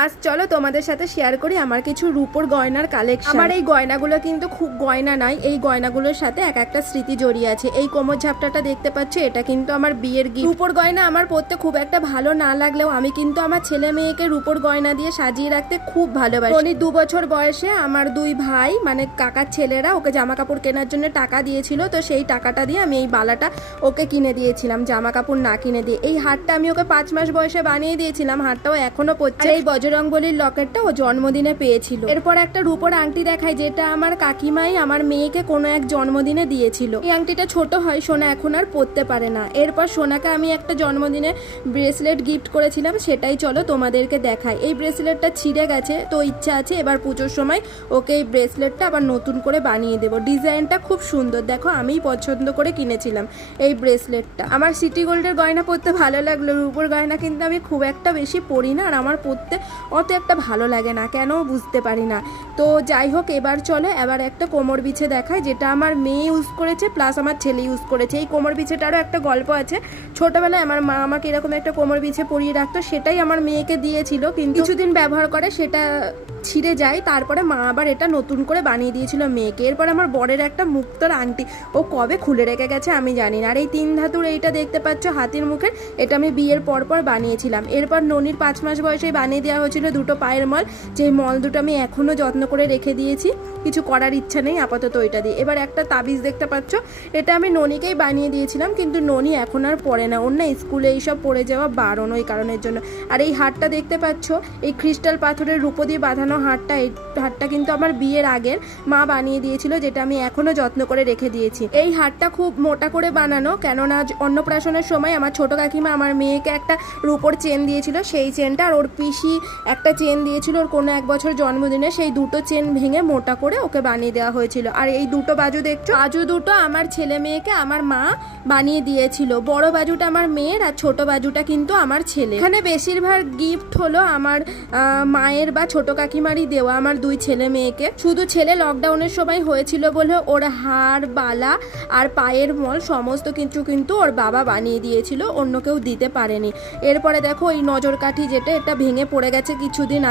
আজ চলো তোমাদের সাথে শেয়ার করি আমার কিছু রূপোর গয়নার কালেকশন। আমার এই গয়নাগুলো কিন্তু খুব গয়না নয়, এই গয়নাগুলোর সাথে এক একটা স্মৃতি জড়িয়ে আছে। এই কোমর ঝাপটাটা দেখতে পাচ্ছ, এটা কিন্তু আমার বিয়ের গিফট। রূপোর গয়না আমার পরতে খুব একটা ভালো না লাগলেও আমি কিন্তু আমার ছেলে মেয়েকে রূপোর গয়না দিয়ে সাজিয়ে রাখতে খুব ভালোবাসি। উনি 2 বছর বয়সে আমার 2 ভাই মানে কাকার ছেলেরা ওকে জামা কাপড় কেনার জন্য টাকা দিয়েছিল, তো সেই টাকাটা দিয়ে আমি এই বালাটা ওকে কিনে দিয়েছিলাম, জামা কাপড় না কিনে দিয়ে। এই হারটা আমি ওকে 5 মাস বয়সে বানিয়ে দিয়েছিলাম, হারটাও এখনো পড়ছে। এই বজরংবলীর লকেটটা ও জন্মদিনে পেয়েছিল। এরপর একটা রূপোর আংটি দেখাই, যেটা আমার কাকিমাই আমার মেয়েকে কোনো এক জন্মদিনে দিয়েছিল। এই আংটিটা ছোট হয়, সোনা এখন আর পরতে পারে না। এরপর সোনাকে আমি একটা জন্মদিনে ব্রেসলেট গিফট করেছিলাম, সেটাই চলো তোমাদেরকে দেখাই। এই ব্রেসলেটটা ছিঁড়ে গেছে, তো ইচ্ছা আছে এবার পুজোর সময় ওকে এই ব্রেসলেটটা আবার নতুন করে বানিয়ে দেবো। ডিজাইনটা খুব সুন্দর, দেখো আমিই পছন্দ করে কিনেছিলাম এই ব্রেসলেটটা। আমার সিটি গোল্ডের গয়না পরতে ভালো লাগলো, রূপোর গয়না কিন্তু আমি খুব একটা বেশি পরি না, আর আমার পরতে অত একটা ভালো লাগে না, কেন বুঝতে পারি না। তো যাই হোক, এবার চলো এবার একটা কোমর বিছে দেখায়, যেটা আমার মেয়ে ইউজ করেছে প্লাস আমার ছেলে ইউজ করেছে। এই কোমর বিছেটারও একটা গল্প আছে। ছোটবেলায় আমার মা আমাকে এরকম একটা কোমর বিছে পরিয়ে রাখতো, সেটাই আমার মেয়েকে দিয়েছিল, কিন্তু কিছুদিন ব্যবহার করে সেটা ছিঁড়ে যায়। তারপরে মা আবার এটা নতুন করে বানিয়ে দিয়েছিল মেয়েকে। এরপর আমার বরের একটা মুক্তোর আংটি, ও কবে খুলে রেখে গেছে আমি জানি না। আর এই 3 ধাতুর এইটা দেখতে পাচ্ছ হাতির মুখের, এটা আমি বিয়ের পর বানিয়েছিলাম। এরপর ননির 5 মাস বয়সে বানিয়ে দেওয়া হয়েছিল 2টো পায়ের মল, যে মল দুটো আমি এখনো যত্ন করে রেখে দিয়েছি, কিছু করার ইচ্ছা নেই আপাতত ওইটা দিয়ে। এবার একটা তাবিজ দেখতে পাচ্ছ, এটা আমি ননিকেই বানিয়ে দিয়েছিলাম, কিন্তু ননি এখন আর পরে না, ওর না স্কুলে এইসব পড়ে যাওয়া বারণ ওই কারণের জন্য। আর এই হারটা দেখতে পাচ্ছ, এই ক্রিস্টাল পাথরের রূপো দিয়ে বাঁধানো হারটা, এই হারটা কিন্তু আমার বিয়ের আগের মা বানিয়ে দিয়েছিল, যেটা আমি এখনো যত্ন করে রেখে দিয়েছি। এই হারটা খুব মোটা করে বানানো, কেননা অন্নপ্রাশনের সময় আমার ছোট কাকিমা আমার মেয়েকে একটা রূপোর চেন দিয়েছিল, সেই চেনটা, আর ওর পিসি একটা চেন দিয়েছিল ওর কোনো 1 বছর জন্মদিনে, সেই 2টো চেন ভেঙে মোটা করে ওকে বানিয়ে দেওয়া হয়েছিল। আর এই 2টো বাজু দেখছো, বাজু 2টো আমার ছেলে মেয়েকে আমার মা বানিয়ে দিয়েছিল। বড় বাজুটা আমার মেয়ের, আর ছোট বাজুটা কিন্তু আমার ছেলে। এখানে বেশিরভাগ গিফট হলো আমার মায়ের বা ছোট কাকিমারই দেওয়া আমার 2 ছেলে মেয়েকে। শুধু ছেলে লকডাউনের সময় হয়েছিল বলে ওর হার, বালা আর পায়ের মল সমস্ত কিছু কিন্তু ওর বাবা বানিয়ে দিয়েছিল, অন্য কেউ দিতে পারেনি। এরপরে দেখো এই নজর কাঠি, যেটা এটা ভেঙে পড়ে গেছে কিছুদিন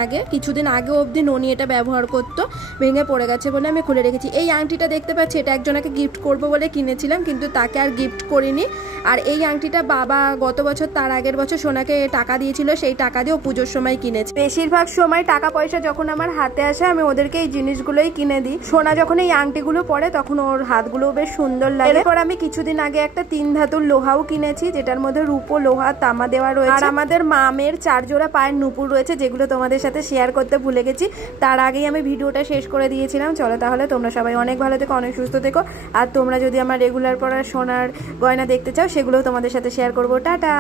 আগে অবধি ননি এটা ব্যবহার করতো, ভেঙে পড়ে গেছে বলে আমি খুলে রেখেছি। এই আংটিটা দেখতে পাচ্ছি, এটা একজনকে গিফট করবো বলে কিনেছিলাম, কিন্তু তাকে আর গিফট করিনি। আর এই আংটিটা বাবা গত বছর তার আগের বছর সোনাকে টাকা দিয়েছিল, সেই টাকা দিয়ে ও পুজোর সময় কিনেছে। বেশিরভাগ সময় টাকা পয়সা যখন আমার হাতে আসে আমি ওদেরকে এই জিনিসগুলোই কিনে দিই। সোনা যখন এই আংটিগুলো পরে তখন ওর হাতগুলো বেশ সুন্দর লাগে। এরপর আমি কিছুদিন আগে একটা 3 ধাতুর লোহাও কিনেছি, যেটার মধ্যে রূপো, লোহা, তামা দেওয়া রয়েছে। আর আমাদের মামের 4 জোড়া পায়ের নুপুর রয়েছে, যেগুলো তোমাদের সাথে শেয়ার করতে ভুলে গেছি, তার আগেই আমি ভিডিওটা শেষ করে দিয়েছিলাম। চলো তাহলে তোমরা সবাই অনেক ভালো থেকো, অনেক সুস্থ থেকো। আর তোমরা যদি আমার রেগুলার পড়ার সোনার গয়না দেখতে চাও, সেগুলোও তোমাদের সাথে শেয়ার করবো। টাটা।